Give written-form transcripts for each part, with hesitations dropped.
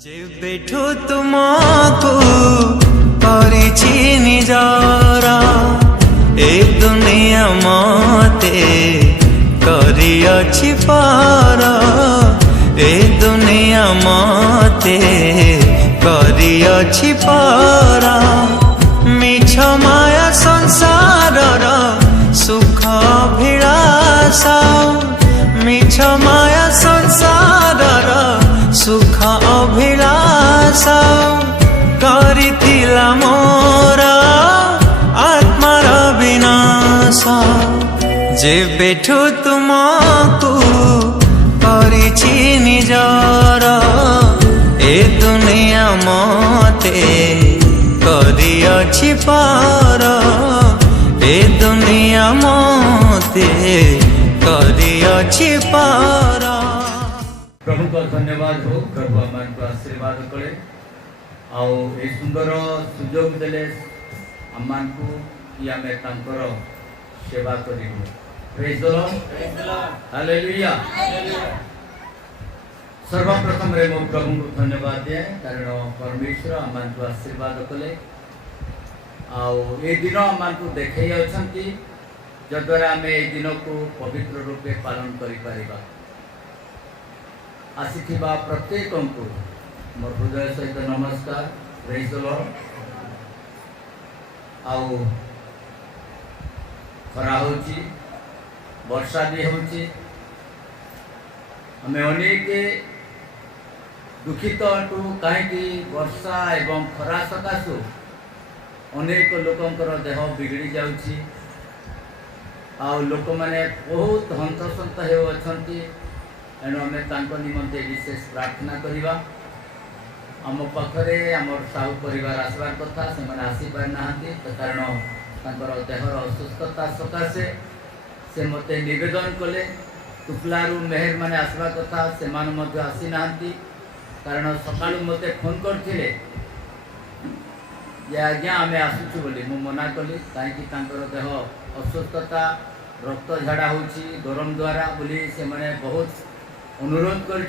जेबेठू तुमको परिछि निजरा ए दुनिया मते करिअछि पार ए दुनिया मते करिअछि पार मिछ माया संसारर सुख अभिलाष मिछ माया संसारर सुख अभिलाष करिथिला मोर आत्मार विनाश जेबेठू तुमको परिछि निजर ए दुनिया मते करिअछि पार ए दुनिया मते करिअछि पार। प्रभु को धन्यवाद हो प्रभु आम को आशीर्वाद कले आउ ए सुंदर सुजोग देले आम को कि आम तांकर सेवा करिबु। Praise the Lord hallelujah. सर्वप्रथम रे मो प्रभु को धन्यवाद दे कारण परमेश्वर आम को आशीर्वाद कले आउ ए दिन आम को देखै अछंती जद्वारा आम ए दिन को पवित्र रूपे पालन करि परिबा। आसीथिबा प्रत्येक को मोर हृदय सहित नमस्कार। Praise the Lord. आउ खरा होची वर्षा भी होची हमें अनेक दुखित अटू कहीं वर्षा एवं खरा सकाशु अनेक लोकंकर देह बिगड़ी जाउची आउ लोक माने बहुत हंतसंत हो अछंती एणु आम निमंते विशेष प्रार्थना करवा। आम पाखरे आमर साहू परिवार आसबार कथा से आसीपार ना कारण तांकर देहर असुस्थता सकाशे से मते निवेदन कले टुपलारू मेहर माने आसबा कथा से आसी ना कारण सकाळु मते फोन करथिले जे आज्ञा आमे आसुछु बोली मु मना कली कहीं देह असुस्थता रक्त झाड़ा होची गरम द्वारा बोली से माने बहुत अनुरोध करें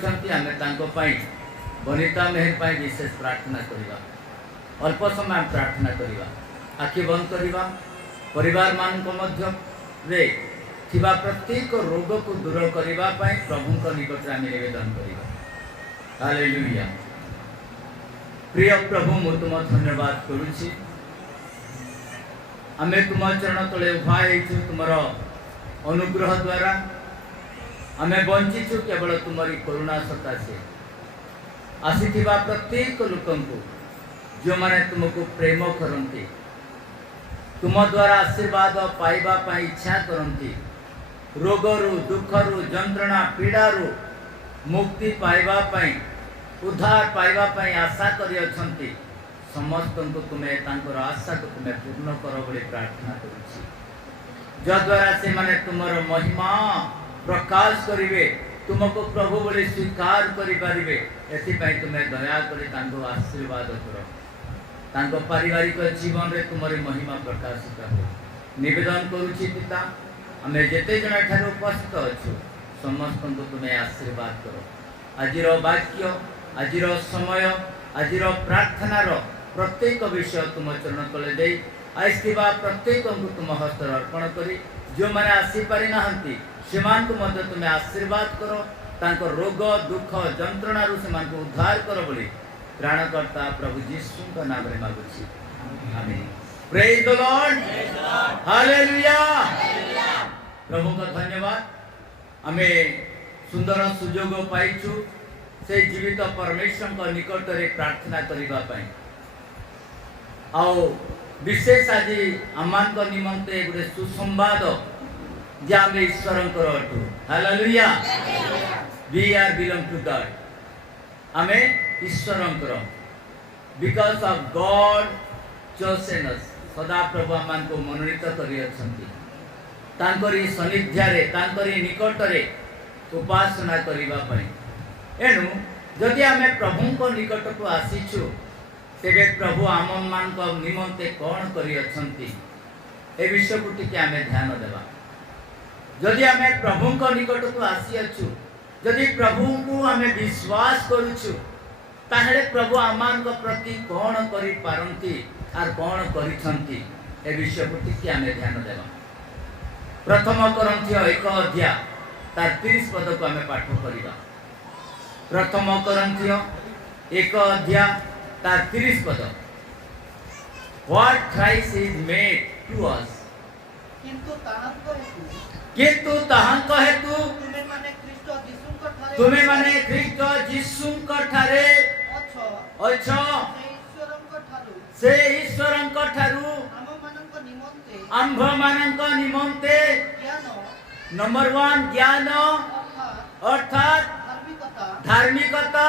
बनिता मेहर पाई विशेष प्रार्थना करवा। अल्प समय प्रार्थना करवा आखि बंद करवा परिवार मान रे थिबा प्रत्येक रोग को दूर करने प्रभु को निकट में निवेदन करवा। हालेलुया। प्रिय प्रभु मु तुम धन्यवाद करुछि आमे तुम चरण तले उभा हेछु तुमर अनुग्रह द्वारा आमे बंचीचु केवल तुम्हारी करुणा सकाशे आसीथिबा प्रत्येक लोकन को जो माने तुमको प्रेम करंती तुम द्वारा आशीर्वाद पाइबा पाई इच्छा करंती रोगरु दुखरु जंत्रणा पीड़ारु मुक्ति पाइबा पाई उद्धार पाइबा पाई आशा करि अछंती समस्त को तुम्हें तांकर आशा को तुम्हें पूर्ण करो बोली प्रार्थना करूछि जद्वारा से माने तुमर महिमा प्रकाश करिवे तुमको प्रभु बोली स्वीकार करि परिबे एथिपाई तुम्हें दया करि तांको आशीर्वाद करो तांको पारिवारिक जीवन रे तुमरी महिमा प्रकाशित हो निवेदन करूछि पिता हमें जेते जण ठार उपस्थित अछु समस्त को तुम्हें आशीर्वाद करो। आजिर वाक्य आजिर समय आजिर प्रार्थनार प्रत्येक विषय तुम चरण तले दे आइथिबा प्रत्येक को तुम हस्त अर्पण करी जो माने आसी पारि नाहंती सेमान को मध्य तुम्हें आशीर्वाद करो तांको रोग दुख जंत्रणा रु सेमान को उद्धार करो बोली प्राणकर्ता प्रभु यीशु का नाम रे मागुछि आमीन। Praise the Lord hallelujah. प्रभु का धन्यवाद हमें सुंदर सुजोग पाइछु से जीवित परमेश्वर को निकट रे प्रार्थना करिबा पई आओ विशेष आज आमान को निमंते गुटे सुसंवाद जे आम ईश्वर अटू। Hallelujah. We are belong to God आमे ईश्वर because of God chosen us सदा प्रभु आमान को मनोनीत करि अछंती तांकरी सनिध्यारे तांकरी निकटरे उपासना करिबा पई एनु जदि आमे प्रभु को निकट को आसीछु तेबे प्रभु आम मान को निमंते कौन करि अछंती ए विषय को टिके आमे ध्यान देबा। जदि आमे प्रभु को निकट को आसी अछु जदि प्रभु को आमे विश्वास करूछु ताहेले प्रभु आमान को प्रति कौन करी पारंती आर कौन करिसंती ए विषय को टिके आमे ध्यान देबा। प्रथम करंथियो 1 अध्याय तार 30 पद को आमे पाठ करिबा। प्रथम करंथियो 1 अध्याय तार 30 पद। What Christ is made to us, किंतु ताहांको हेतु तुमे माने ख्रीष्ट जीसुंक ठारे अछ से ईश्वरंक ठारू आम्भ मानंक निमंते नंबर 1 ज्ञान अर्थात धार्मिकता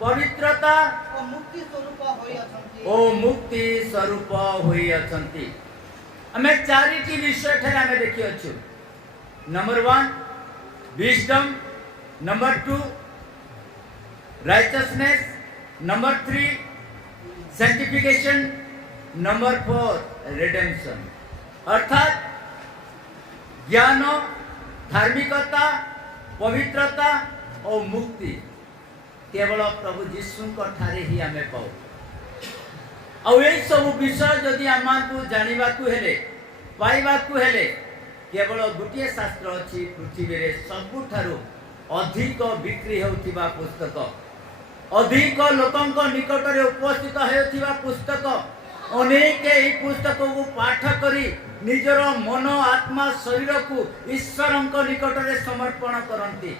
पवित्रता ओ मुक्ति स्वरूप होई अछंती। हमें चारिटी विषय ठेर हमें देखि अछु। Number 1 wisdom, number 2 righteousness, number 3 sanctification, number 4 redemption. अर्थात ज्ञान, धार्मिकता, पवित्रता और मुक्ति केवल प्रभु यीशु को ठारे ही हमें पाऊ। और ये सब विषय जदि आमको जानिबा को हेले पाइबा को हेले केवल गोटे शास्त्र अछि पृथ्वी रे सबुठारु अधिक बिक्री हेउथिबा पुस्तक, अधिक लोकंक निकट रे उपस्थित हेउथिबा पुस्तक। अनेक एही पुस्तक को पाठ करी निजर मन आत्मा शरीर को ईश्वरंक निकट रे समर्पण करंती।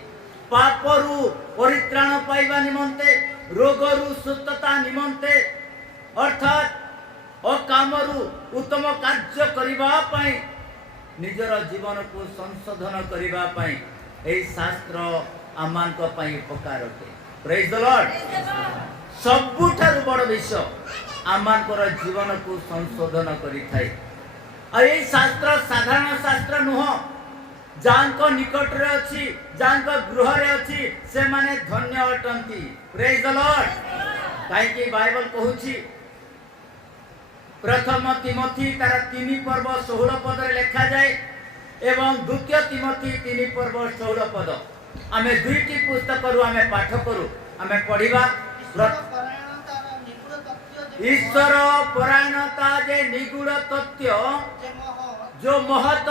पापरु परित्राण पाइबा निमंते, रोगरु सुस्थता निमंते, अर्थात अकामरु उत्तम कार्य करिबा पई निजर जीवन को संशोधन करिबा पई एही शास्त्र आमानक पई उपकार होते। Praise the Lord. सबुठारु बड़ विषय आमानकर जीवन को संशोधन करि थाई। आ एही शास्त्र साधारण शास्त्र नुह, जांको निकट रे अछि, जांको गृह रे अछि से माने धन्य अटंती। Praise the Lord. काई कि बाइबल कहूछि प्रथम तिमोथी तार 3 पर्व 16 पद रे लिखा जाए एवं द्वितीय तिमोथी 3 पर्व 16 पद। आमे दुईटी पुस्तक रु आमे पाठ करू, आमे पढिबा। ईश्वर परायणता जे निगूढ़ तथ्य जो महत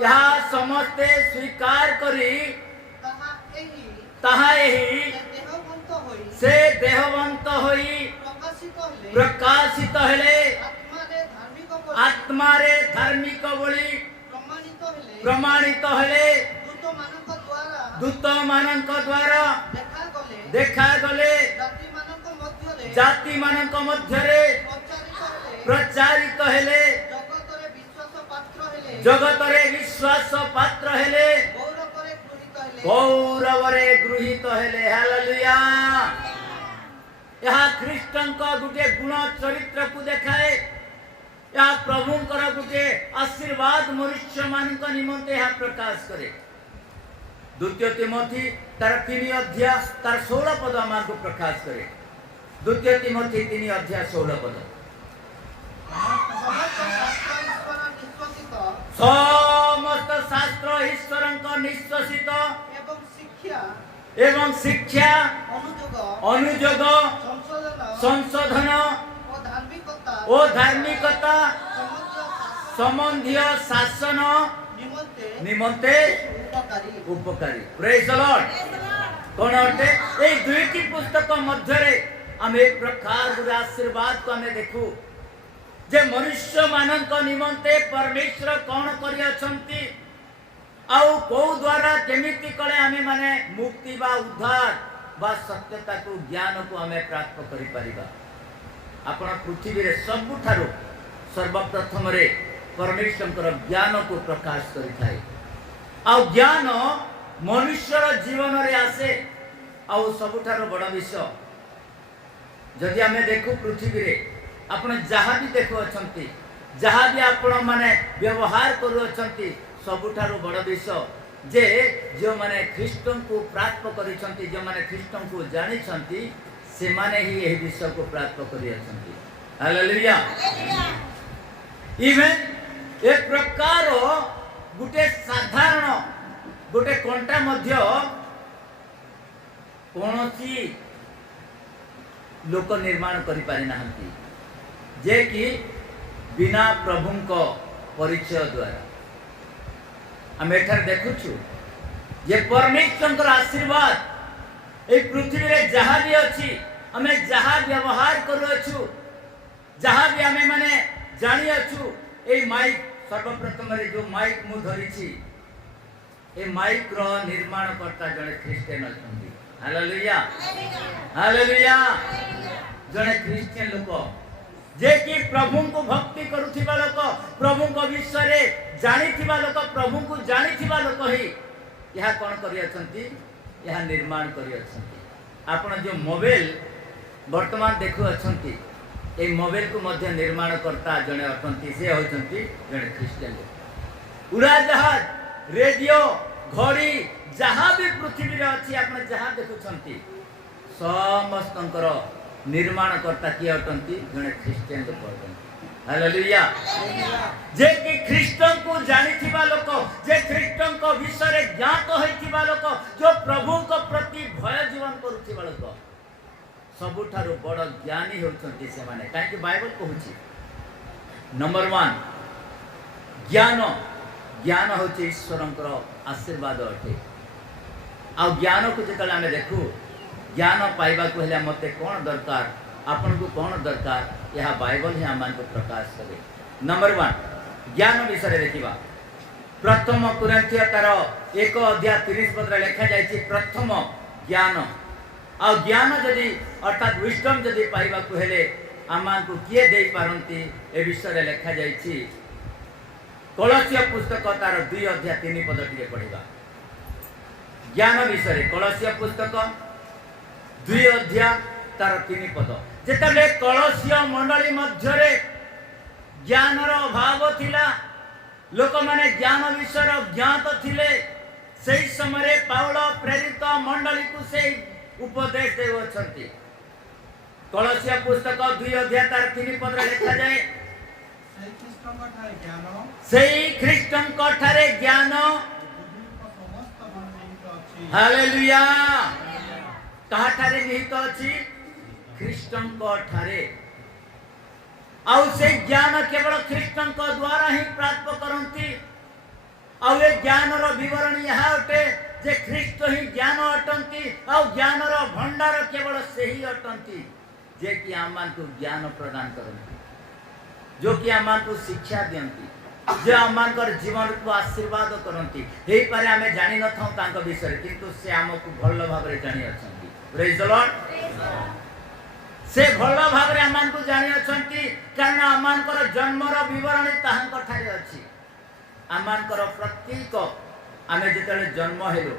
यह समस्ते स्वीकार करी ताहा एही से देहवंत होई प्रकाशित हेले आत्मा रे धार्मिक बोली प्रमाणित हेले दूत मानक द्वारा देखा गले जाति मानक मध्य रे प्रचारित हेले जगत रे विश्वास पात्र हेले गौरव रे गृहीत हेले। हालेलुया। यह ख्रीष्टन का गुटे गुण चरित्र को देखाए, यह प्रभुंकर गुटे आशीर्वाद मनुष्य मान निमंते यह प्रकाश करे। द्वितीय तिमोथी तार 3 अध्याय तार 16 पद मान को प्रकाश करे। द्वितीय तिमोथी 3 अध्याय 16 पद। समस्त शास्त्र ईश्वरंक निश्वसित एवं शिक्षा अनुजोग संशोधन ओ धार्मिकता संबंधी शासन निमंते उपकारी। Praise the Lord. कोन अटे ए दुईटी पुस्तक मध्य रे हम एक प्रकार आशीर्वाद को हमें देखू जे मनुष्य मानक निमंते परमेश्वर कौन करि अछंती आउ को द्वारा केमिति कले हमें माने मुक्ति बा उद्धार बा सत्यता को ज्ञान को हमें प्राप्त करि परिबा। आपण पृथ्वी रे सबुठारो सर्वप्रथम रे परमेश्वर ज्ञान को प्रकाश करि थाए। आउ ज्ञान मनुष्य जीवन रे आसे। आउ सबुठारो बड़ विषय जदि हमें देखू पृथ्वी रे आपण जहाँ भी देखु अछंती, जहाँ भी आपण माने व्यवहार करू अछंती, सबुठारो बड़ विषय जे जो माने ख्रीष्टन को प्राप्त करिसंती, जो माने ख्रीष्टन को जानिसंती से माने ही एही विषय को प्राप्त करि अछंती। हालेलुया। इवेन एक प्रकार गुटे साधारण गुटे कंटा मध्य कौनसी लोक निर्माण करि पारि नाहंती जे कि बिना प्रभु को परिचय द्वारा आम एठार देखुछु जे परमेश्वर आशीर्वाद ए पृथ्वी रे जहाँ भी अच्छी आमे जहाँ व्यवहार करूछु जहाँ भी आमे माने जानी अच्छु ए माइक सर्वप्रथम रे जो माइक मु धरिछि ए माइक रो निर्माण करता जने ख्रिस्टियन अछंती हालेलुया हालेलुया जने ख्रिस्टियन लोक जे कि प्रभु को भक्ति करुथिबा लोक प्रभु को विषय रे जानिथिबा लोक प्रभु को जानिथिबा लोक ही यह कोन करि अछंती यह निर्माण करि अछंती आपण जो मोबाइल वर्तमान देखु अछंती ए मोबाइल को मध्य निर्माण करता जने अछंती से होचंती जने ख्रिस्टियन लोक उड़ा जहाज रेडियो घड़ी जहाँ भी पृथ्वी रे अछि आपण जहाँ देखुछंती समस्तंकर निर्माण करता किए अटंती जने ख्रिस्टियन लोक अटंती हालेलुया जे कि ख्रिस्टन को जानिथिबा लोक जे ख्रिस्टन को विषय रे ज्ञात होइथिबा लोक जो प्रभु को प्रति भय जीवन करूथिबा लोक सबुठारु बड़ ज्ञानी होउछंती से माने काहे कि बाइबल कहूची नंबर 1 ज्ञान ज्ञान होचे ईश्वरंकर आशीर्वाद अटे आ ज्ञान को जेतले आमे देखू ज्ञान पाइबा को हेले मते कोन दरकार आपन को कोन दरकार यह बाइबल ही आमान को प्रकाश करे नंबर 1 ज्ञान विषय देखिबा प्रथम कुरिन्थिय तार 1 अध्याय 30 पद रे लिखा जायछि प्रथम ज्ञान आ ज्ञान जदि अर्थात विजडम जदि पाइबा को हेले आमान को किए देई पारंती ए विषय रे लिखा जायछि कलसीय पुस्तक तार 2 अध्याय 3 पद टिके पढिबा ज्ञान विषय कलसीय पुस्तक 2 अध्याय तार 3 पद जेतले कलसीय मंडली मध्य रे ज्ञान रो अभाव थिला लोक माने ज्ञान विषय ज्ञात थिले सेही समय पाउल प्रेरित मंडली को से उपदेश देवछंती कलसीय पुस्तक 2 अध्याय तार 3 पद रे लिखा जाए सेही ख्रिस्टन को ठारे ज्ञान हालेलुया कहा ठारे निहित अछि ख्रिस्टन को ठारे आउ से ज्ञान केवल ख्रिस्टन को द्वारा ही प्राप्त करंती आउ ए ज्ञान रो विवरण यह अटे जे ख्रिस्त ही ज्ञान अटंती आउ ज्ञान रो भंडार केवल से ही अटंती जे कि आमान को ज्ञान प्रदान करंती जो कि आमान को शिक्षा दियंती जे आमान कर जीवन को आशीर्वाद करंती हेई पारे हमें जानि न थाउ तांको विषय किंतु से हमकु भल भाबरे जानि अछंती प्रेज द लॉर्ड से भल भाबरे आमान को जानि अछंती कारण आमान कर जन्म रो विवरण ताहां ठारे अछि आमान कर प्रत्येक आमे जेतले जन्म हेलो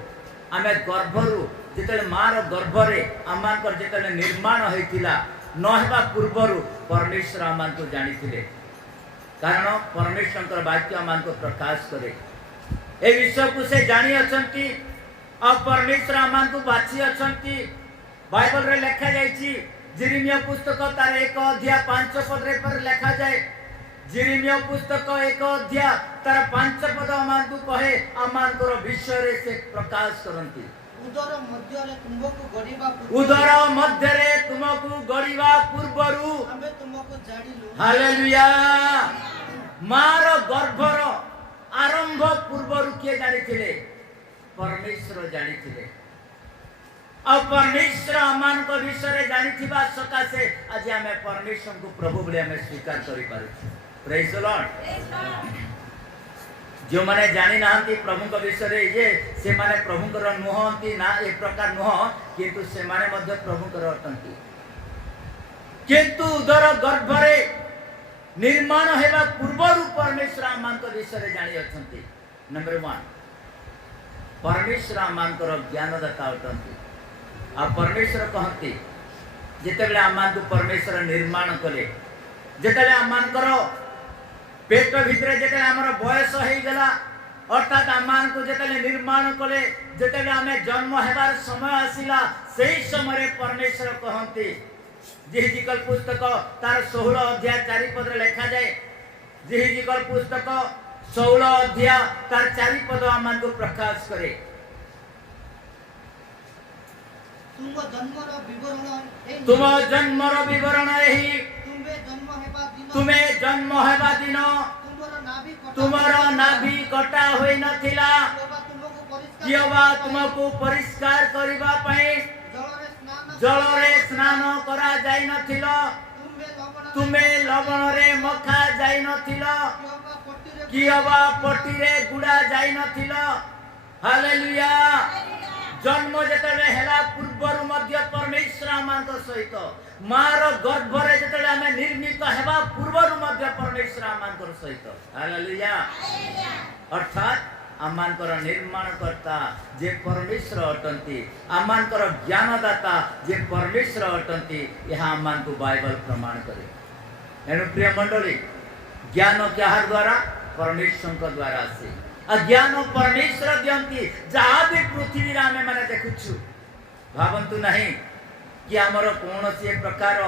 आमे गर्भरु जेतले मार गर्भरे आमान कर जेतले निर्माण होइतिला न हेबा पूर्वरु परमेश्वर आमान को जानिथिले कारण परमेश्वर वाक्य आमान को प्रकाश करे ए विषय को से जानि अछंती आ परमेश्वर आमान को बाछि अछंती बाइबल रे लिखा जायछि यिरिमिया पुस्तक तार 1 अध्याय 5 पद रे पर लिखा जाय यिरिमिया पुस्तक 1 अध्याय तार 5 पद आमान को कहे आमान को विषय रे से प्रकाश करंती उदर मध्य रे तुमको गड़ीबा पूर्वरु आमे तुमको जानिलु हालेलुया मार गर्भर आरंभ पूर्वरु के जानिथिले परमेश्वर जानिथिले आ परमेश्वर आमान को विषय रे जानिथिबा सकासे आज हमें परमेश्वर को प्रभु बोले हमें स्वीकार करि पारु प्रेज द लॉर्ड जो माने जानि नाहंती प्रभु को विषय रे ये से माने प्रभु कर नुहंती ना एक प्रकार नुह किंतु से माने मध्य प्रभु कर अटंती किंतु उदर गर्भ रे निर्माण हेबा पूर्वरु परमेश्वर आमान को विषय रे जानि अछंती नंबर 1 परमेश्वर आमान को ज्ञानदाता अटंती आ परमेश्वर कहंती जेतेबेले आमान को परमेश्वर निर्माण कले जेतेबेले आमान करो पेट भितरे जेतेबेले हमर बयस हेई गेला अर्थात आमान को जेतेबेले निर्माण कले जेतेबेले हमें जन्म हेबार समय आसिला सेही समय परमेश्वर कहंती जिहिजिकल पुस्तक तार 16 अध्याय 4 पद रे लिखा जाए जिहिजिकल पुस्तक 16 अध्याय तार 4 पद आमान को प्रकाश करे तुम जन्मर विवरण एही तुम जन्मर विवरण एही तुम्हे जन्म हेबा दिन तुमर नाभि कटा होई नथिला यहोवा यहोवा तुमको तुमको परिष्कार करबा पई जल रे स्नान स्नान करा जाई नथिला तुमे लवण रे मखा जाई नथिला यहोवा पट्टी रे गुड़ा जाई नथिला हालेलुया जन्म जेतले हेला पूर्वरु मध्य परमेश्वर आमानक सहित मार गर्भ रे जेतले आमे निर्मित हेबा पूर्वरु मध्य परमेश्वर आमानक सहित हालेलुया अर्थात आमानकर निर्माणकर्ता जे परमेश्वर अटंती आमानकर ज्ञानदाता जे परमेश्वर अटंती यह आमानकु बाइबल प्रमाण करे एनु प्रिय मंडली ज्ञान क्यार द्वारा परमेश्वर द्वारा आसे अज्ञान परमेश्वर दियंती जहाँ भी पृथ्वी आमे माने देखुछु भावंतु नहीं कि आमर कौनसी एक प्रकार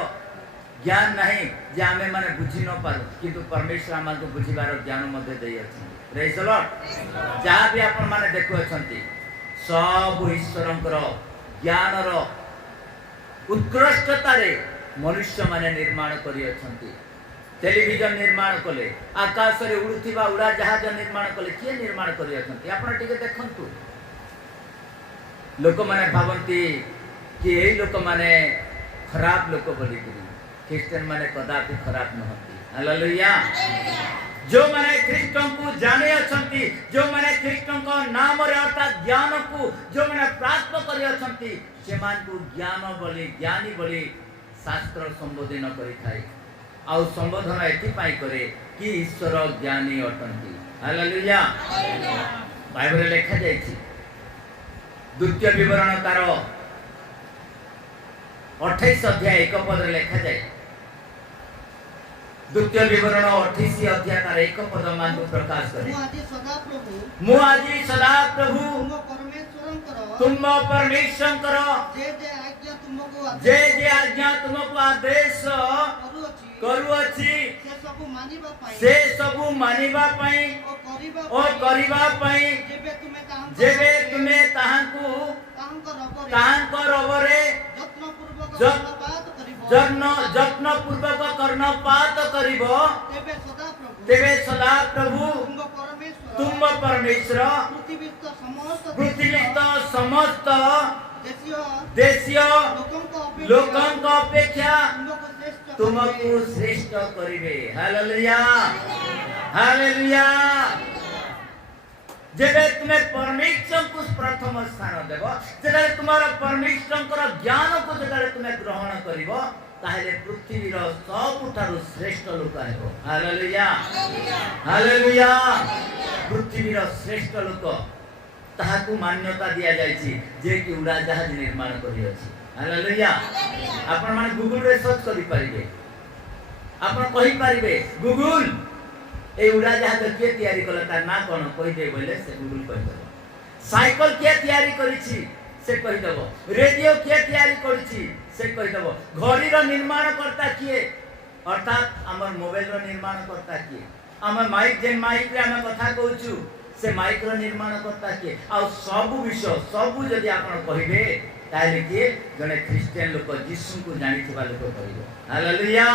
ज्ञान नहीं जे आमे माने बुझी न पारु किंतु परमेश्वर आमको बुझिबार ज्ञान मध्ये देई अछि प्रेज द लॉर्ड जहाँ भी आपण माने देखु अछंती सब ईश्वरंकर ज्ञानर उत्कृष्टता रे मनुष्य माने निर्माण करि अछंती टेलीविजन निर्माण कले आकाश रे उड़ुथिबा उड़ा जहाज निर्माण कले किए निर्माण करि अछंती आपण टिके देखंतु लोक माने भावंती कि एई लोक माने खराब लोक बोली क्रिश्चियन माने कदापि खराब नहंती हालेलुया जो माने ख्रीष्टन को जाने अछंती जो माने ख्रीष्टन को नाम रे अर्थात ज्ञान को जो माने प्राप्त करि अछंती से मान को ज्ञान बोली ज्ञानी बोली शास्त्र संबोधन करि थाई आउ संबोधन एथि पाई करे कि ईश्वर ज्ञानी अटंती हालेलुया बाइबल लिखा जायछि द्वितीय विवरण तार 28 अध्याय 1 पद रे लिखा जाय द्वितीय विवरण 28 अध्याय तार 1 पद मान को प्रकाश करे मु आजी सदा प्रभु तुम परमेश्वर जे जे आज्ञा तुमको आदेश करूअछि से सबु मानिबा पई ओ करिबा पई जेबे तुमे ताहांकु ताहांक रबरे जत्न पूर्वक कर्णपात करिबो तेबे सदा प्रभु तुम परमेश्वर पृथ्वीस्थ समस्त देशीय लोकंक अपेक्षा तुमको श्रेष्ठ करिवे हालेलुया हालेलुया जेबे तुमे परमेश्वर को प्रथम स्थान देबो जेबे तुम्हारा परमेश्वर ज्ञान को जेबे तुमे ग्रहण करिवो ताहेले पृथ्वीर सबुठारु श्रेष्ठ लोक हेबो हालेलुया हालेलुया पृथ्वीर श्रेष्ठ लोक ताहाकु मान्यता दिया जायछि जे कि उड़ा जहाज निर्माण करि अछि हालेलुया आपण माने गूगल रे सर्च करि परिबे आपण कहि परिबे गूगल ए उड़ा जहाज के तयारी कला तार ना कोन कहि दे बोले से गूगल कहि देबो साइकिल के तयारी करिछि से कहि देबो रेडियो के तयारी करिछि से कहि देबो घड़ी रो निर्माण करता किए अर्थात हमर मोबाइल रो निर्माण करता किए हम माइक जे माइक रे हम कथा कहउछु से माइक रो निर्माण करता किए आ सब विषय सब जदी आपण कहिबे ताले किए जने क्रिश्चियन लोक यीशु को जानिथिबा लोक कहिबो हालेलुया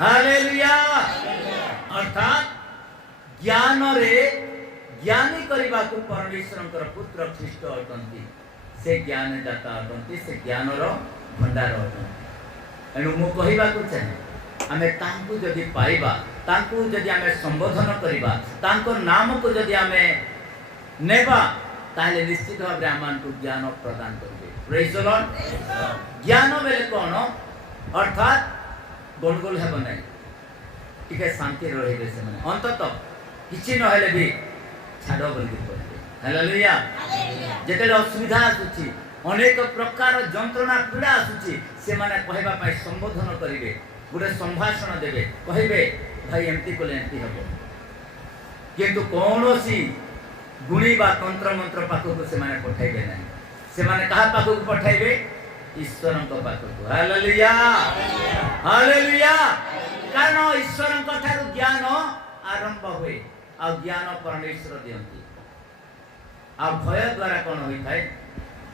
हालेलुया अर्थात ज्ञान रे ज्ञानी करबा को परमेश्वरंकर पुत्र ख्रीष्ट अटंती से ज्ञान दाता अटंती से ज्ञान रो भंडार अटंती एनु मु कहिबा को चाहे आमे तांकु जदी पाइबा तांकु जदी आमे संबोधन करिबा तांको नाम को जदी आमे नेबा ताले निश्चित भाव ब्राह्मण को ज्ञान प्रदान करबे प्रेज द लॉर्ड ज्ञान बेले कोन अर्थात गोलगोल हेब नै टिके शांति रहिबे से माने अंततः किछि न हेले भी छाडो बोलि कहबे हालेलुया जेतेले असुविधा आसुची अनेक प्रकार जंत्रणा पीड़ा आसुची से माने कहबा पई संबोधन करिवे गुडे संभाषण देबे कहिबे भाई एमती कोले एमती हबो किंतु कोनोसी गुणी बा तंत्र मंत्र पाखो को से माने पठाइबे नै से माने कहा पाखो को पठाइबे ईश्वरन को पाखो को हालेलुया हालेलुया कारण ईश्वरन को थारु ज्ञान आरंभ होए आ ज्ञान परमेश्वर दियंती आ भय द्वारा कोन होई थाए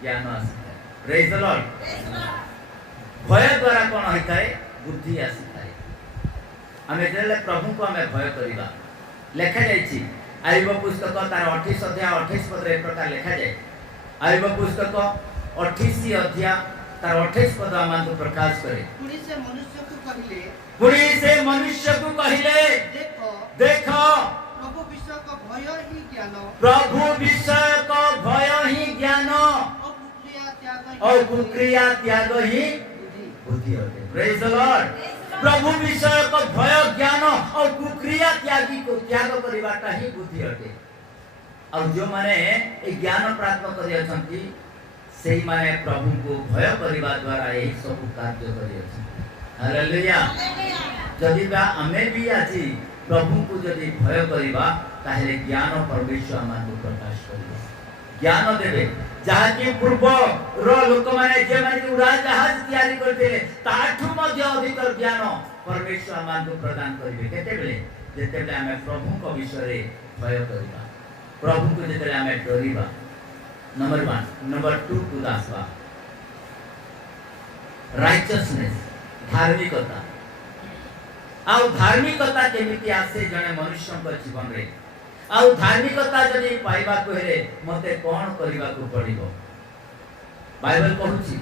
ज्ञान आसी प्रेज द लॉर्ड। भय द्वारा कौन होता है? बुद्धि आसी थाए। आमे जेले प्रभु को आमे भय करिबा। लेखा जायछि आयुब पुस्तक तार 28 अध्याय 28 पद रे प्रकार लेखा जाय। आयुब पुस्तक 28 अध्याय तार 28 पद आमन प्रकाश करे। पुरी से मनुष्य को कहिले देखो प्रभु विषय का भय ही ज्ञान प्रभु विषय को भय ही ज्ञान और कुक्रिया त्याग ही बुद्धि होते। Praise the Lord. प्रभु विषय को भय ज्ञान और कुक्रिया त्यागी को त्याग करिवाटा ही बुद्धि होते। और जो माने ए ज्ञान प्राप्त करि अछंती सेही माने प्रभु को भय करिवा द्वारा एही सब कार्य करि अछंती। हालेलुया। जदि बा हमें भी आज प्रभु को जदि भय करिवा ताहेले ज्ञान परमेश्वर हमको प्रकाश करिवा, ज्ञान देबे। जहा कि पूर्व रो लोक माने जे माने उड़ा जहाज तैयारी करते ताठु मध्य अधिक ज्ञान परमेश्वर हमको प्रदान करिवे। केते बेले जेते बेले हमें प्रभु को विषय रे भय करिवा, प्रभु को जेते हमें डरिवा। नंबर 1 नंबर 2 उदासवा राइचसनेस धार्मिकता। आउ धार्मिकता केमिति आसे जने मनुष्य को जीवन रे। आउ धार्मिकता जदि पाइबा को हेले मते कोन करिबा को पड़िबो? बाइबल कहूची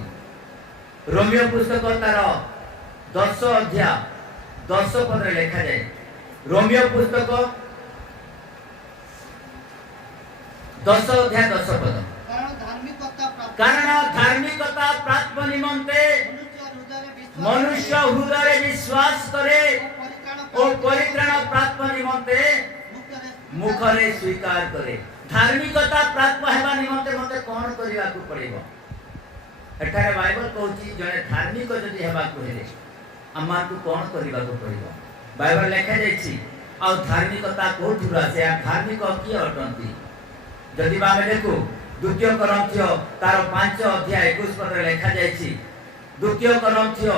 रोमियो पुस्तक तार 10 अध्याय 10 पद रे लिखा जाय। रोमियो पुस्तक 10 अध्याय 10 पद। कारण धार्मिकता प्राप्त निमंते मनुष्य हृदय विश्वास करे और परित्राण प्राप्त निमंते मुखरे स्वीकार करे। धार्मिकता प्राप्त हेबा निमंते मते कोन करिवा को पड़िबो? एठारे बाइबल कहूची जने धार्मिक जदि हेबा को हेले अम्मा को कोन करिवा को पड़िबो? बाइबल लिखा जायछि और धार्मिकता कोठुरा से धार्मिक की अटंती। जदि बामे देखो द्वितीय कोरिन्थियो तार 5 अध्याय 21 पद रे लिखा जायछि। द्वितीय कोरिन्थियो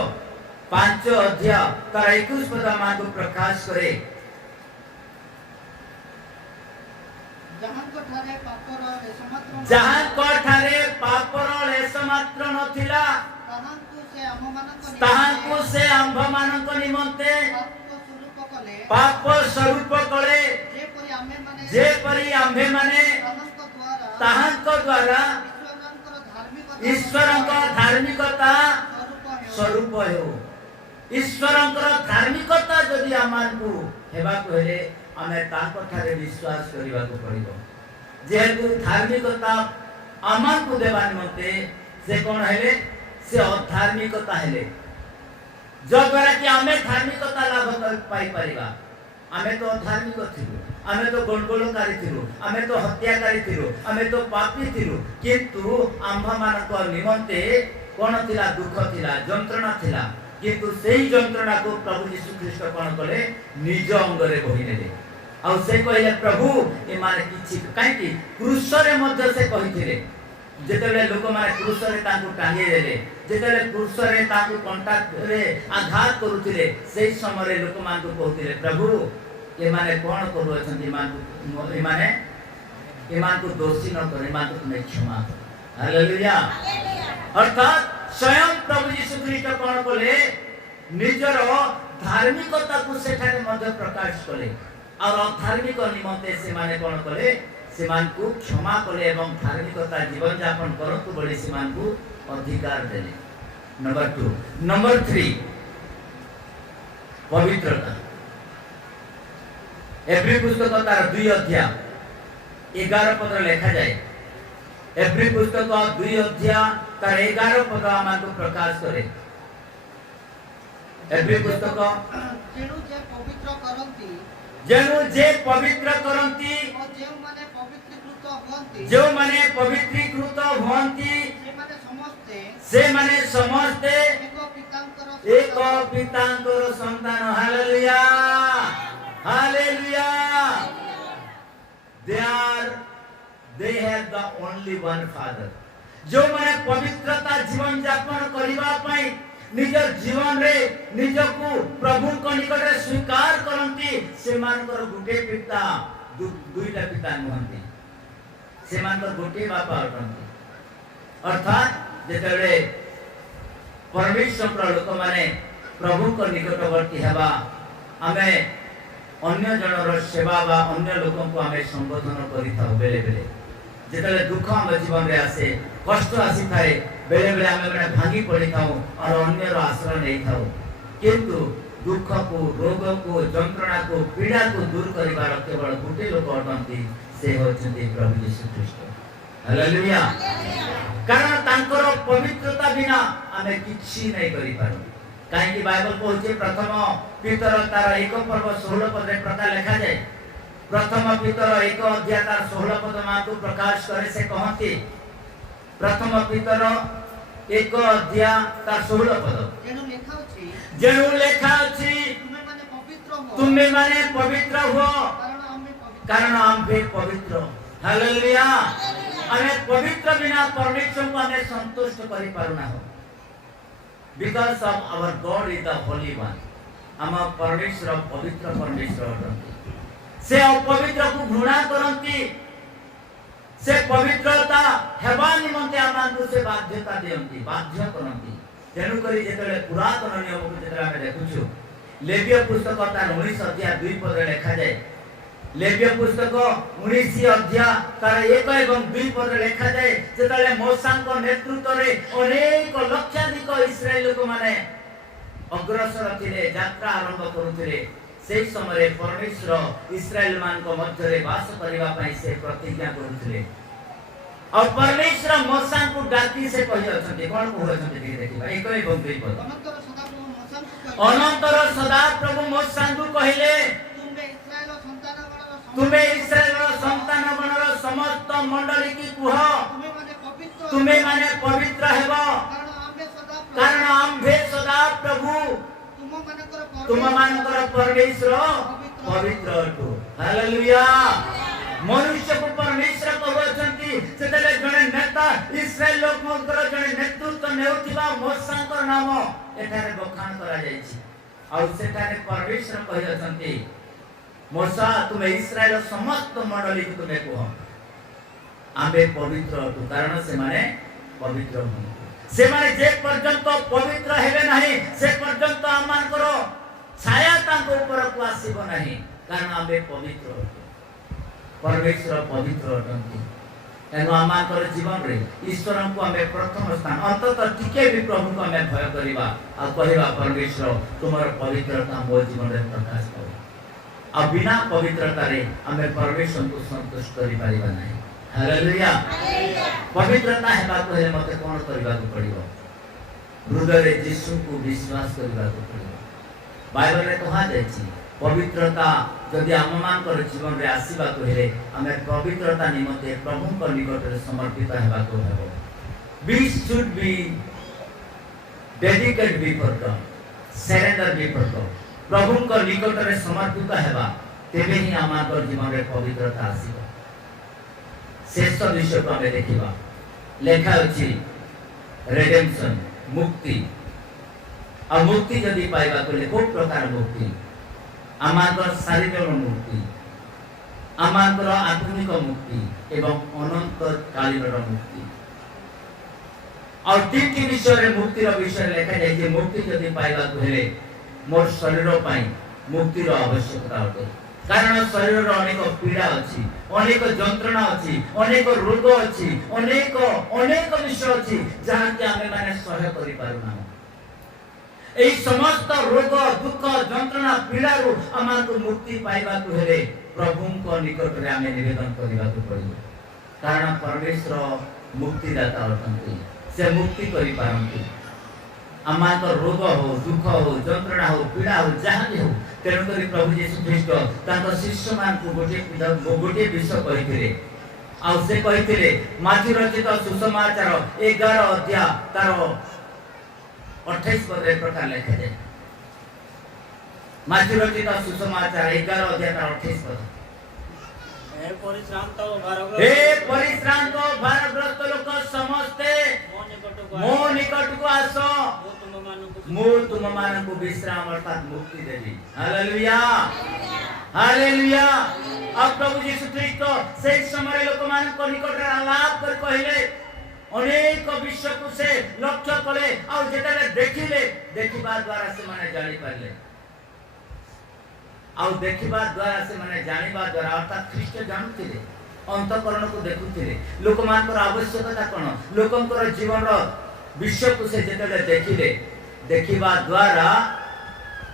5 अध्याय तार 21 पद मान को प्रकाश करे। जहां कोठारे पापर लेस मात्र नथिला ताहां से आंभ मानक निमंते पाप स्वरूप कले जे परि आंभे माने ताहां द्वारा ईश्वर धार्मिकता स्वरूप हो। ईश्वर धार्मिकता जदि आमान को हेबा को हेले आमे ताको ठारे विश्वास करिवा को पड़िबो। जेहेतु धार्मिकता आमान को देबा निमंते से कोन हेले से अधार्मिकता हेले। जो द्वारा कि आमे धार्मिकता लाभ कर पाई परिबा। आमे तो अधार्मिक थिलु, आमे तो गणगोलकारी थिलु, आमे तो हत्याकारी थिलु, आमे तो पापी थिलु। किंतु आंभा मानक निमंते कोन थिला? दुख थिला, जंत्रणा थिला। किंतु सेही जंत्रणा को प्रभु यीशु ख्रीष्ट कोन कले? निज अंगरे बोहि नेले। और से कहले प्रभु ए माने किछि काई कि क्रूस रे मध्य से कहिथिले जेतेले लोक माने क्रूस रे ताकू टांगे देले, जेतेले क्रूस रे ताकू कांटाक्ट रे आघात करूथिले सेही समय रे लोक मान को कहथिले प्रभु ए माने कोन करू अछंती ए मान को दोषी न करे, मान को तुम्हें क्षमा करो। हालेलुया। अर्थात स्वयं प्रभु यीशु ख्रीष्ट कोन कले? निजर धार्मिकता को सेठारे मध्य प्रकाश कले और अधार्मिक निमंते से माने कोन कले? से मान को क्षमा कले एवं धार्मिकता जीवन यापन करतु बोली से मान को अधिकार देले। नंबर 2 नंबर 3 पवित्रता। एब्री पुस्तक तार 2 अध्याय 11 पद लिखा जाए। एब्री पुस्तक 2 अध्याय तार 11 पद मान को प्रकाश करे। एब्री पुस्तक जेनु जे पवित्र करंती जो माने पवित्रीकृत हुअंती से माने समस्ते एक पितांकर संतान। Hallelujah hallelujah. they have the only one father। जो माने पवित्रता जीवन यापन करिबा पई निज जीवन रे निज को प्रभु को निकट स्वीकार करंती से मानकर गुटे पिता दुईटा पिता नुहंती, से मानकर गुटे बापा अटंती। अर्थात जेतबे परमेश्वर लोक माने प्रभु को निकटवर्ती हेबा आमे अन्य जनर सेवा बा अन्य लोक को आमे संबोधन करिता बेले बेले जेतबे दुख हम जीवन रे आसे कष्ट आसी थाए बेले बेले आमे माने भांगी पड़ी थाउ और अन्य रो आश्रय नै थाउ किंतु दुख को रोग को जंत्रणा को पीड़ा को दूर करिवार केवल गोटे लोक अटंती से होचंती प्रभु यीशु ख्रीष्ट हालेलुया कारण तांकर पवित्रता बिना आमे किछि नै करि पारो काहे कि बाइबल कहूचे प्रथम पीतर तार 1 पर्व 16 पद रे प्रकार लिखा जाय प्रथम पीतर 1 अध्याय तार 16 पद मा को प्रकाश करे से कहती प्रथम पीतर 1 अध्याय तार 16 पद जेनु लेखा अछि तुमे माने पवित्र हो कारण आम्भे पवित्र हालेलुया हमें पवित्र बिना परमेश्वर को हमें संतुष्ट करि पारुना हो because of our God is the holy one हम परमेश्वर पवित्र परमेश्वर अटंती से अपवित्र को घृणा करंती से पवित्रता हेबा निमंते आमानकु से बाध्यता दियंती बाध्य करंती तेनु करी जेतले पुरातन नियम को जेतले हम देखुछु लेविय पुस्तक तार 19 अध्याय 2 पद रे लिखा जाय लेविय पुस्तक 19 अध्याय तार 1 एवं 2 पद रे लिखा जाय जेतले मोसा को नेतृत्व रे अनेक लक्षाधिक इस्राएल लोक माने अग्रसर थिले यात्रा आरंभ करुथिले सेही समय परमेश्वर इस्राएल मान को मध्य रे वास करिवा पई से प्रतिज्ञा करुथिले और परमेश्वर मोसा को डाकी से कहि अछंती कोन को अछंती देखिबा 1 एवं 2 पद अनंतर सदा प्रभु मोसा को कहिले तुमे इस्राएल संतान गणर समस्त मंडली की कुह तुमे माने पवित्र हेबो कारण आम्भे सदा प्रभु तुम मानकर परमेश्वर पवित्र अटु हालेलुया मनुष्य को परमेश्वर कहउछंती सेतले जने नेता इस्राएल लोकमकर जने नेतृत्व नेउथिबा मोसांकर नाम एठारे बखान करा जायछि और सेठारे परमेश्वर कहउछंती मोसा तुमे इस्राएल समस्त मंडली को तुमे कह आमे पवित्र अटु कारण से माने पवित्र हो से माने जे पर्यंत पवित्र हेबे नाही से पर्यंत आमान करो छाया तांको ऊपर को आसीबो नाही कारण आमे पवित्र परमेश्वर पवित्र अटंती एनो आमान कर जीवन रे ईश्वर को हमें प्रथम स्थान अंततः टिके भी प्रभु को हमें भय करिबा आ कहिबा परमेश्वर तुम्हारा पवित्रता मो जीवन रे प्रकाश करो आ बिना पवित्रता रे हमें परमेश्वर को संतुष्ट करि पारिबा नाही हालेलुया पवित्रता हेबा को हे मते कोन करिबा को पड़िबो हृदय रे यीशु को विश्वास करिबा को पड़िबो बाइबल रे कहा जायछि पवित्रता यदि आममान कर जीवन रे आसीबा को हेले हमें पवित्रता निमते प्रभु को निकट रे समर्पित हेबा को हेबो we should be dedicated before God surrender before God प्रभु को निकट रे समर्पित हेबा तेबे ही आमाकर जीवन रे पवित्रता आसीबो शेष विषय को हमें देखिबा लेखा अछि रिडेम्पशन मुक्ति आ मुक्ति यदि पाइबा को को प्रकार मुक्ति आमाकर शारीरिक मुक्ति आमाकर आत्मिक मुक्ति एवं अनंत कालीन मुक्ति और तीन विषय रे मुक्ति रो विषय लेखा जाय जे मुक्ति यदि पाइबा को हेले मोर शरीर पई मुक्ति रो आवश्यकता होते कारण शरीर रो अनेक पीड़ा अछि अनेक जंत्रणा अछि अनेक रोग अछि अनेक विषय अछि जहां कि हमें माने सहय करि पारुना ए समस्त रोग दुख जंत्रणा पीड़ा रो आमान को मुक्ति पाइबा को हेले प्रभु को निकट रे हमें निवेदन करिबा को पड़िबो कारण परमेश्वर मुक्तिदाता अटंती से मुक्ति करि पारंती आमान को रोग हो दुख हो जंत्रणा हो पीड़ा हो जहां भी हो तेणु करी प्रभु यीशु ख्रीष्ट तांको शिष्य मान को गोटे विषय कहिथिले आ से कहिथिले माथि रचित सुसमाचार 11 अध्याय तार 28 पद रे प्रकार लिखा जाय माथि रचित सुसमाचार 11 अध्याय तार 28 पद हे परिश्रांत भारग्रस्त लोक समस्ते मो निकट को आसो मो तुम मान को विश्राम अर्थात मुक्ति देवी हालेलुया हालेलुया अब प्रभु यीशु ख्रीष्ट से समय लोक मान को निकट रे आलाप कर कहिले अनेक विश्व को से लक्ष्य कले आ जेतले देखिले देखिबा द्वारा से माने जानि पारले आ देखिबा द्वारा से माने जानिबा द्वारा अर्थात ख्रीष्ट जानुथिले अंतकरण को देखुथिले लोक मानकर आवश्यकता कोन लोकंकर जीवन रो विश्व को से जेतले देखिले देखिबा द्वारा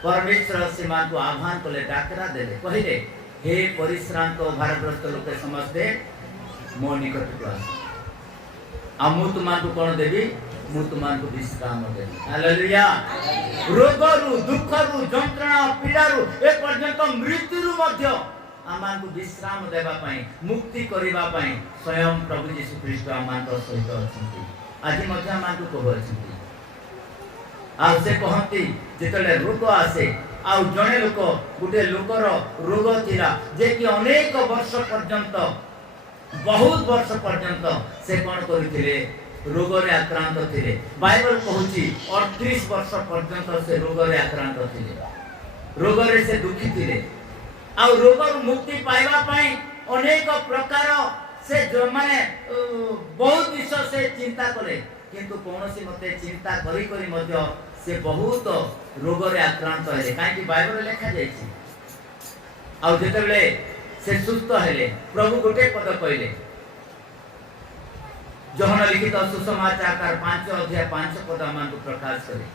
परमेश्वर से मान को आह्वान कले डाकरा देले कहिले हे परिश्रांत भारग्रस्त लोक समस्ते मो निकट को आस आ मु तुमान को कोन देबी मु तुमान को विश्राम देबी हालेलुया रोग रु दुख रु जंत्रणा पीड़ा रु ए पर्यंत मृत्यु रु मध्य आमान को विश्राम देबा पई मुक्ति करिबा पई स्वयं प्रभु यीशु ख्रीष्ट आमान को सहित अछंती आज मध्य आमान को कहब अछंती आ से कहंती जेतले रोग आसे आ जणे लोक गुटे लोकर रोग थिला जे कि अनेक वर्ष पर्यंत बहुत वर्ष पर्यंत से कोन करिथिले रोग रे आक्रांत थिले बाइबल कहूची 38 वर्ष पर्यंत से रोग रे आक्रांत थिले रोग रे से दुखी थिले आ रोग मुक्ति पाइबा पई अनेक प्रकार से जो माने बहुत विषय से चिंता करे किंतु कोनोसी मते चिंता करी करी मध्य से बहुत रोग रे आक्रांत हेले काहे कि बाइबल लिखा जायछि आ जेतेबेले से सुस्थ हेले प्रभु गोटे पद कहले जोहन लिखित सुसमाचार 5 अध्याय 5 पद मान को प्रकाश करे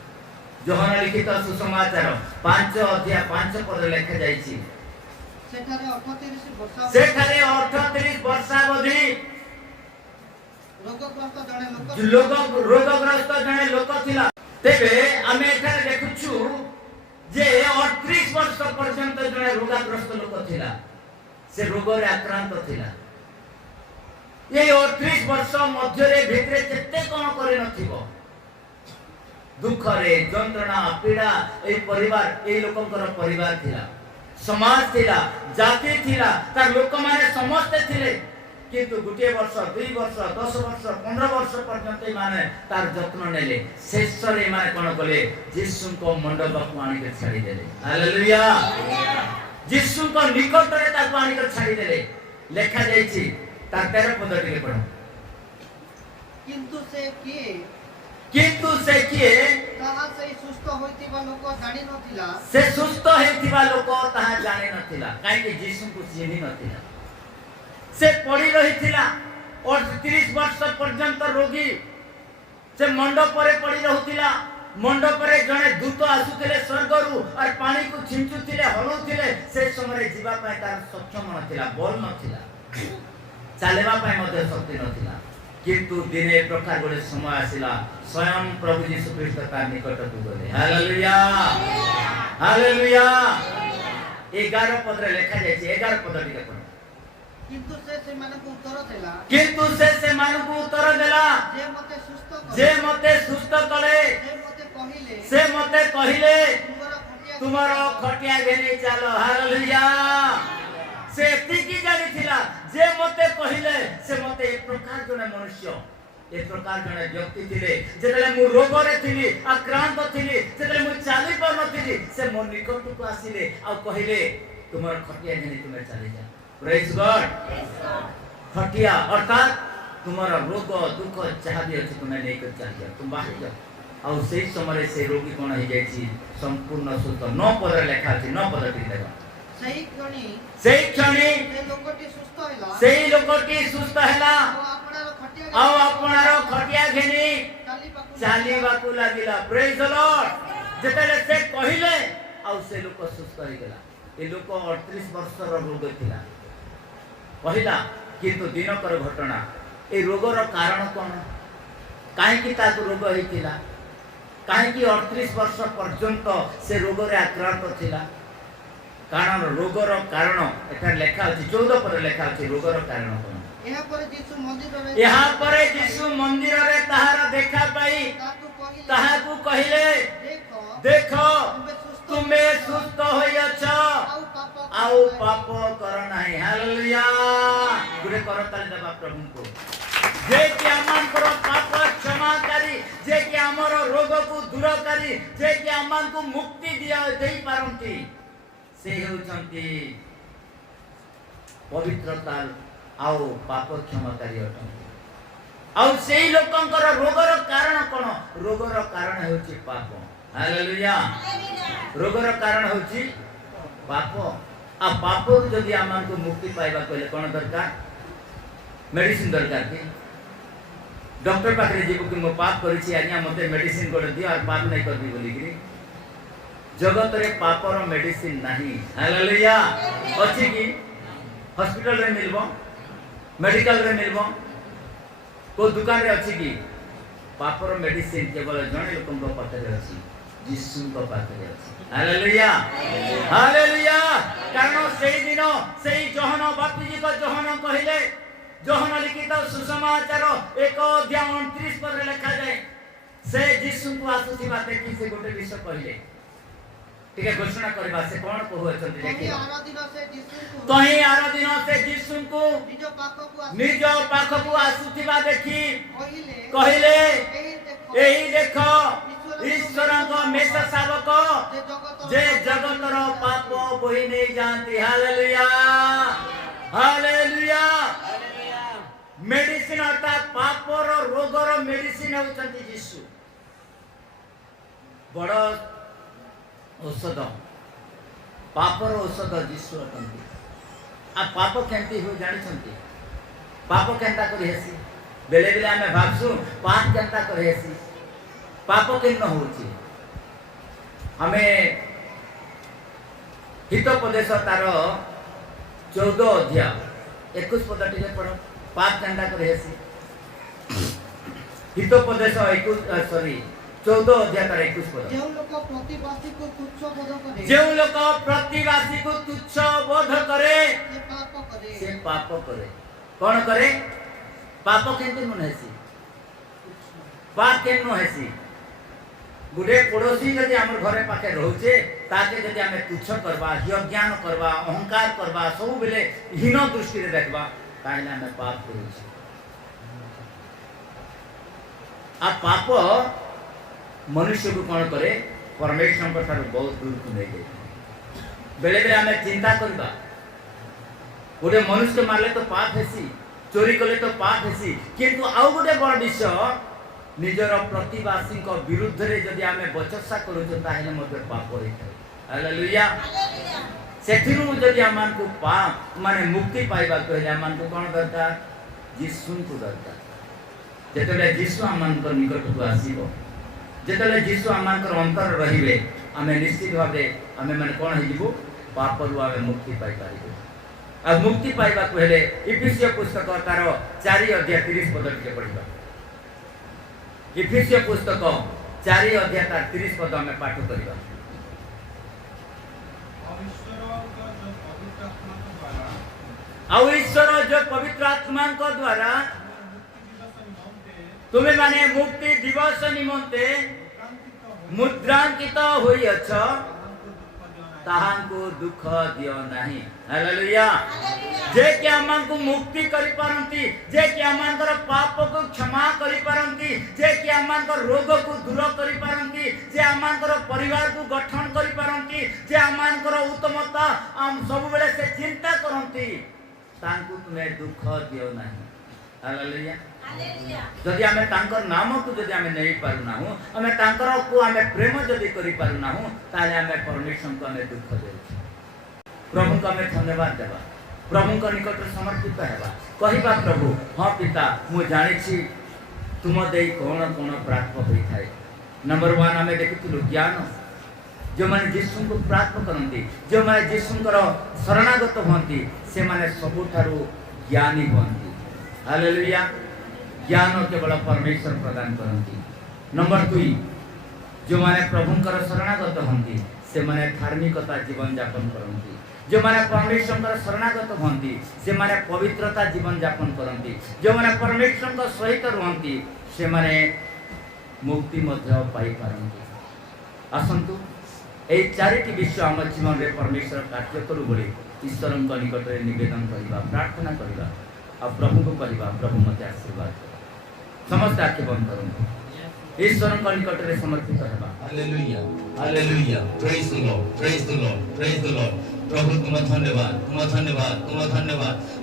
जोहन लिखित सुसमाचार 5 अध्याय 5 पद लिखा जायछि सेठारे 38 वर्षावधि रोगग्रस्त जने लोक थिला तेबे आमे एठारे देखुछु जे 38 वर्ष पर्यंत जने रोगग्रस्त लोक थिला से रोग रे आक्रांत थिला ये 38 वर्ष मध्य रे भितरे केते कोन करे नथिबो दुख रे जंत्रणा पीड़ा ए परिवार ए लोकंकर परिवार थिला समाज थिला जाति थिला तार लोक माने समस्त थिले किंतु गुटे वर्ष 2 वर्ष 10 वर्ष 15 वर्ष पर्यंत माने तार जत्न नेले शेष रे माने कोन कले यीशु को मंडप को आनी के छाड़ी देले हालेलुया यीशु को निकट रे ताको आनी के छाड़ी देले लेखा जायछि तार 13 पद टिके पढो किंतु से किए ताहा से सुस्त होइतिबा लोक जानि नथिला से सुस्त हेतिबा लोक ताहा जानि नथिला काहे कि यीशु को चिन्हि नथिला से पड़ी रही थिला और 30 वर्ष पर्यंत रोगी से मंडप परे पड़ी रहउतिला मंडप रे जने दूत आसुतिले स्वर्गरु और पानी को छिंचुतिले हलुतिले से समय जीवा पाए तार सक्षम नथिला बल नथिला चालेबा पाए मध्ये शक्ति नथिला किंतु दिने प्रकार गोले समय आसिला स्वयं प्रभु यीशु ख्रीष्ट तार निकट को गले हालेलुया हालेलुया 11 पद रे लिखा जाय छै 11 पद टिके पढ किंतु से माने को उत्तर देला जे मते सुस्त कले से मते कहिले तुमरो खटिया घेनी चलो हालेलुया से एतिकी जानि थिला जे मते कहिले से मते एक प्रकार जने मनुष्य एक प्रकार जने व्यक्ति थिले जेतले मु रोग रे थिली आक्रांत थिली जेतले मु चाली पर नथिली से मो निकट को आसीले आ कहिले तुमरो खटिया घेनी तुमे चली जा प्रेज गॉड खटिया अर्थात तुम्हारा रोग दुख जहाँ भी अच्छे तुम्हें नहीं कर चाहिए तुम बाहर जाओ और सही समय से रोगी कौन हो जाए संपूर्ण सुस्त 9 पद लेखा अछि 9 पद टिक देबा सही क्षणी सही लोकटी सुस्त हैला आ आपनार खटिया घेनी चालीबा को लागिला प्रेज द लॉर्ड जेतले से कहिले आ से लोक सुस्त हो गेला ए लोक 38 वर्ष रो रोग थिला पहिला किंतु दिनकर घटना ए रोगर कारण कोन काहे कि ताको रोग हेतिला काहे कि 38 वर्ष पर्यंत से रोग रे आक्रांत थिला कारण रोगर कारण एटा लेखा अछि 14 पर लेखा अछि रोगर कारण कोन यहाँ पर यीशु मंदिर रे ताहार देखा पाई ताहाकू कहिले देखो तुमे सुस्त होइछ आउ पाप कर नाही हालेलुया गुरे करताली देबा प्रभु को जे कि आमान करो पाप क्षमाकारी जे कि हमर रोग को दूर करी जे कि आमान को मुक्ति दिया देई पारंती से होचंती पवित्रता आउ पाप क्षमाकारी अटंती आउ सेही लोकंकर रोगर कारण कोन रोगर कारण होची पाप हालेलुया रोगर कारण होची पाप आ पाप जदि आमान को मुक्ति पाइबा कहले कोन दरकार मेडिसिन दरकार की डॉक्टर पाखरे जीव कि मो पाप करिछि आज्ञा मते मेडिसिन कोड दियो और पाप नै करबी बोली कि जगत रे पापर मेडिसिन नाही हालेलुया अछि कि हॉस्पिटल रे मिलबो मेडिकल रे मिलबो को दुकान रे अछि कि पापर मेडिसिन केवल जणे लोकन को पाखरे अछि यीशु को पाखरे अछि हालेलुया हालेलुया कारण सेही दिन सेही जोहन बापूजी को जोहन कहिले जोहन लिखित सुसमाचार 1:29 पर लिखा जाए से यीशु को आसुची बात कि से गोटे विषय कहिले ठीक है घोषणा करबा से कोन कहू अछंती देखि कहीं आरो दिन से यीशु को निज पाख को आसुथिबा देखि कहिले एही देखो ईश्वर को मेष शावक जे जगतर पाप बोहि नै जानती हालेलुया हालेलुया मेडिसिन अर्थात पापर रोगर मेडिसिन होचंती यीशु बड़ औषध पापर औषध यीशु अटंती आ पाप केंती हो जानि छंती पाप केंता करि हेसी बेले बेले हमें भाबसु पाप केंता करि हेसी पाप केन होची हमें हितोपदेश तार 14 अध्याय 21 पद टिके पढो पाप केंता करि हेसी हितोपदेश 14 अध्याय तार 21 पद जेउ लोक प्रतिवासी को तुच्छ बोध करे से पाप करे कोन करे पाप केंते मन हेसी पाप केन हेसी गुडे पड़ोसी जदि हमर घरे पाखे रहउचे ताके जदि हमें तुच्छ करबा ज्ञान करबा अहंकार करबा सब बेले हीन दृष्टि रे देखबा काहेला हमें पाप करूछी आ पाप मनुष्य को कोन करे परमेश्वर को थार बहुत दूर को नै जाय बेले बेले हमें चिंता करबा गोटे मनुष्य मारले तो पाप हेसी चोरी कले तो पाप हेसी किंतु आउ गोटे बड़ विषय निजर प्रतिवासी को विरुद्ध रे जदि हमें बचसा करू ताहेले मते पाप होई हालेलुया सेथिरु जदि आमान को पाप माने मुक्ति पाइबा कहले आमान को कोन दरकार यीशु को दरकार जेतले यीशु आमान को निकट को आसीबो जेतले यीशु आमान को अंतर रहिबे हमें निश्चित भाबे हमें माने कोन हे जिवो पाप रु हमें मुक्ति पाइ पारिबो आ मुक्ति पाइबा कहले इफिसियो पुस्तक तार 4 अध्याय 30 पद के पढिबा इफिसियो पुस्तक 4 अध्याय तार 30 पद में पाठ करिबा और ईश्वर जो पवित्र आत्मा को द्वारा तुम्हें माने मुक्ति दिवस निमंते मुद्रांकित होई अछ ताहांको दुख दियो नाही हालेलुया जे कि आमान को मुक्ति करि पारंती जे कि आमान कर पाप को क्षमा करि पारंती जे कि आमान कर रोग को दूर करि पारंती जे आमान कर परिवार को गठन करि पारंती जे आमान कर उत्तमता हम सब बेले से चिंता करंती तांको तुम्हें दुख दियो नाही हालेलुया हालेलुया जदि हमें तांकर नाम को जदि हमें नहीं पारुना हो हमें तांकर को हमें प्रेम जदि करि पारुना हो ताले हमें परमेश्वर को हमें दुख दे प्रभु को हमें धन्यवाद देबा प्रभु को निकट समर्पित हेबा कहिबा प्रभु हां पिता मु जानि छी तुम देई कोन कोन प्राप्त होई थाए नंबर 1 हमें देखितु ज्ञान जो माने यीशु को प्राप्त करंती जो माने यीशु को शरणागत होंती से माने सबुठारु ज्ञानी बनती हालेलुया ज्ञान केवल परमेश्वर प्रदान करंती नंबर 2 जो माने प्रभु को शरणागत होंती से माने धार्मिकता जीवन यापन करंती जो माने परमेश्वर को शरणागत होंती से माने पवित्रता जीवन यापन करंती जो माने परमेश्वर को सहित रहंती से माने मुक्ति मध्य पाई पारंती असंतु ए चारिटी विषय हम जीवन रे परमेश्वर कार्य करू बोली ईश्वर को निकट रे निवेदन करिबा प्रार्थना करिबा आ प्रभु को करिबा प्रभु मते आशीर्वाद समस्त आंखें बंद करूँ ईश्वर को निकट रे समर्पित हेबा hallelujah hallelujah praise the Lord praise the Lord praise the Lord प्रभु तुम धन्यवाद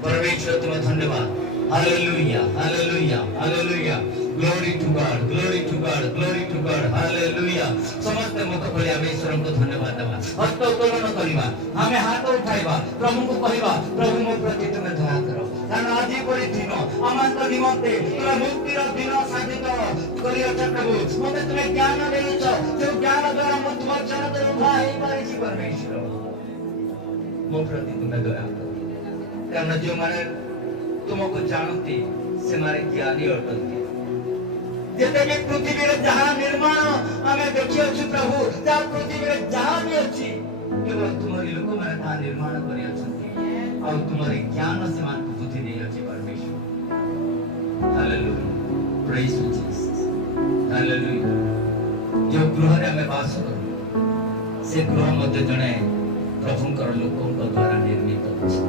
परमेश्वर तुम धन्यवाद Hallelujah, hallelujah, hallelujah. Glory to God, glory to God, glory to God. Hallelujah. समस्त मुख खोली आमे ईश्वर को धन्यवाद देवा, हस्त उत्तोलन करिबा, आमे हाथ उठाइबा, प्रभु को कहिबा, प्रभु मो प्रति तुमे दया करो। कारण आजि परि दिन अमांत निमंते तुमे मुक्तिर दिन साधित करियछ प्रभु। मते तुमे ज्ञान देइछ, जो ज्ञान द्वारा मो तुम जनत उठा हे पारिछि परमेश्वर। मो प्रति तुमे दया करो। कारण जो माने तुमको जानती से मारे ज्ञानी अटंती। जेते भी पृथ्वी रे जहां निर्माण आमे देखियो छु प्रभु, जा पृथ्वी रे जहां भी अछि केवल तुम्हारी लोक माने ता निर्माण करि अछंती और तुम्हारी ज्ञान से मान बुद्धि दे अछि परमेश्वर। Hallelujah, praise to Jesus. Hallelujah. जो गृह रे हमें वास करू से गृह मध्य जणे प्रभुकर लोकों द्वारा निर्मित अछि।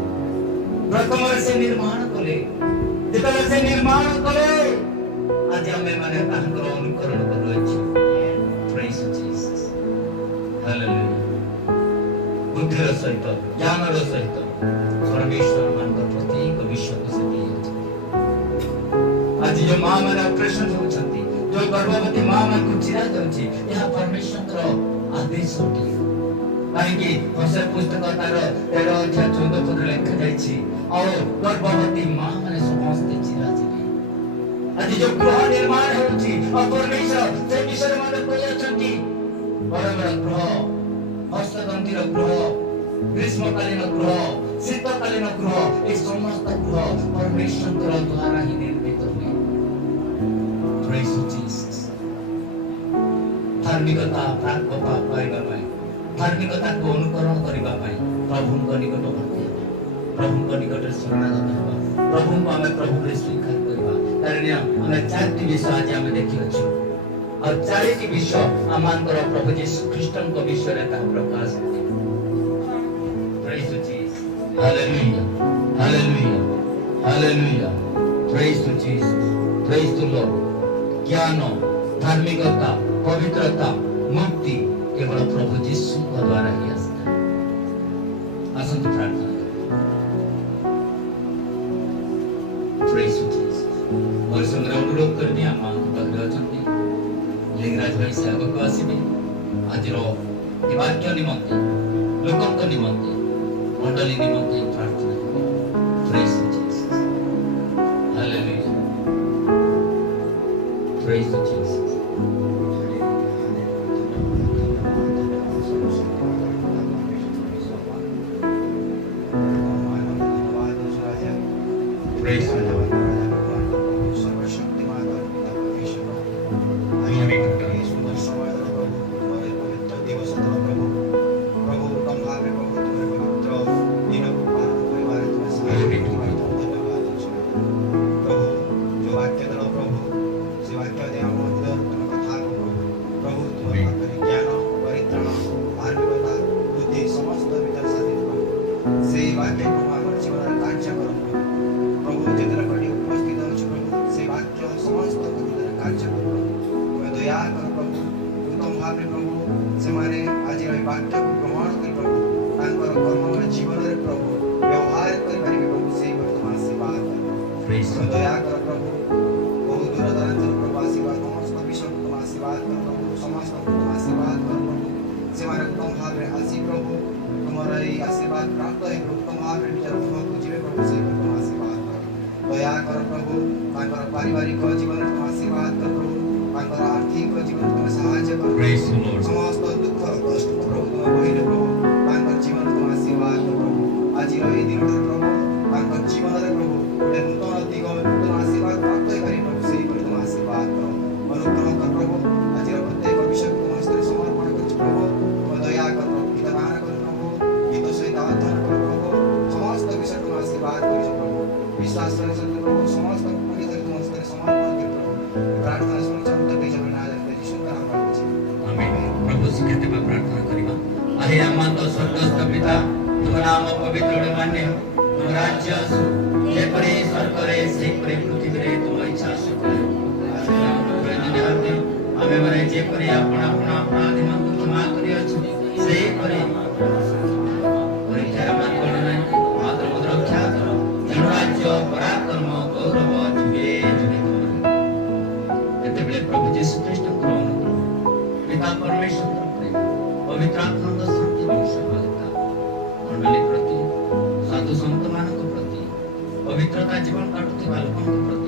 प्रथम से निर्माण कले, जेतले से निर्माण कले आज हमें माने तांकर अनुकरण करू अछि। Praise to Jesus. हालेलुया। बुद्धिर सहित ज्ञानर सहित परमेश्वर मान प्रत्येक विषय को से दिए अछि। आज जो मां माने ऑपरेशन होछंती, जो गर्भवती मां मान को चिरा दउछि, यह परमेश्वर आदेश होती। काहेकि होशे पुस्तक तार 13 अध्याय 14 पद लिखा जाइछि और गर्भवती मां माने समस्त चिरा जीवी। आज जो गृह निर्माण होछि और परमेश्वर से विषय में कहछंती, परमर गृह, हस्तगंतिर गृह, ग्रीष्मकालीन गृह, शीतकालीन गृह, ये समस्त गृह परमेश्वर द्वारा ही निर्मित हुए। Praise to Jesus. धार्मिकता प्राप्त पाइबा पाई, धार्मिकता को अनुकरण करिबा पाई प्रभु को निकट होते, प्रभु को निकट शरणागत होबा, प्रभु को हमें प्रभु रे स्वीकार करिबा। कारण हमें चारटी विषय आज हमें देखि अछि और चारटी विषय आमानकर प्रभु यीशु ख्रीष्ट को विषय रे ता प्रकाश होते। Praise to Jesus. Hallelujah, hallelujah, hallelujah. Praise to Jesus, praise to Lord. ज्ञान, धार्मिकता, पवित्रता, मुक्ति केवल प्रभु यीशु के द्वारा ही आसता है। आसंत प्रार्थना करें। Praise to Jesus. और संग्रह अनुरोध करनी आमा बगल अछंती लिंगराज भाई से आगो को आसीबे आज रो वाक्य निमंते लोकन को निमंते मंडली निमंते प्रार्थना करें। Praise to Jesus. Hallelujah. Praise to Jesus. Praise the Lord. पारिवारिक जीवन में आशीर्वाद कर प्रभु, आर्थिक जीवन में सहायता कर समस्त दुख कष्ट प्रभु तुम बहिरे प्रभु जीवन में आशीर्वाद कर प्रभु। आज ये दिन प्रभु जीवन में प्रभु गोटे नूतन दिग नूतन आशीर्वाद प्राप्त करी प्रभु से तुम आशीर्वाद करो, अनुग्रह कर प्रभु। आज प्रत्येक विषय तुम हस्ते समर्पण कर प्रभु, तुम दया कर प्रभु, गीतगान कर प्रभु, गीत सहित आराधना कर प्रभु, समस्त विषय तुम आशीर्वाद कर प्रभु। विश्वास कर प्रभु समस्त प्रार्थना सुन चलते के जब नाम लेते यीशु का नाम लेते। आमीन। प्रभु सिखाते में प्रार्थना करिबा। अहे अमंत स्वर्गस्थ पिता, तुम नाम पवित्र मान्य हो, तुम राज्य आसु, जे परे स्वर्ग रे से परे पृथ्वी रे तुम इच्छा सु करो। हमें माने जे परे अपना अपना अपराध मन को क्षमा करियो छु, से परे परीक्षा मान कोन नै मात्र मुद्र रक्षा करो। जन राज्य पराक्रम गौरव परमेश्वर प्रेम पवित्र आत्मा शांति सहायता मंडली प्रति साधु संत मान प्रति पवित्रता जीवन काटुवा लोक प्रति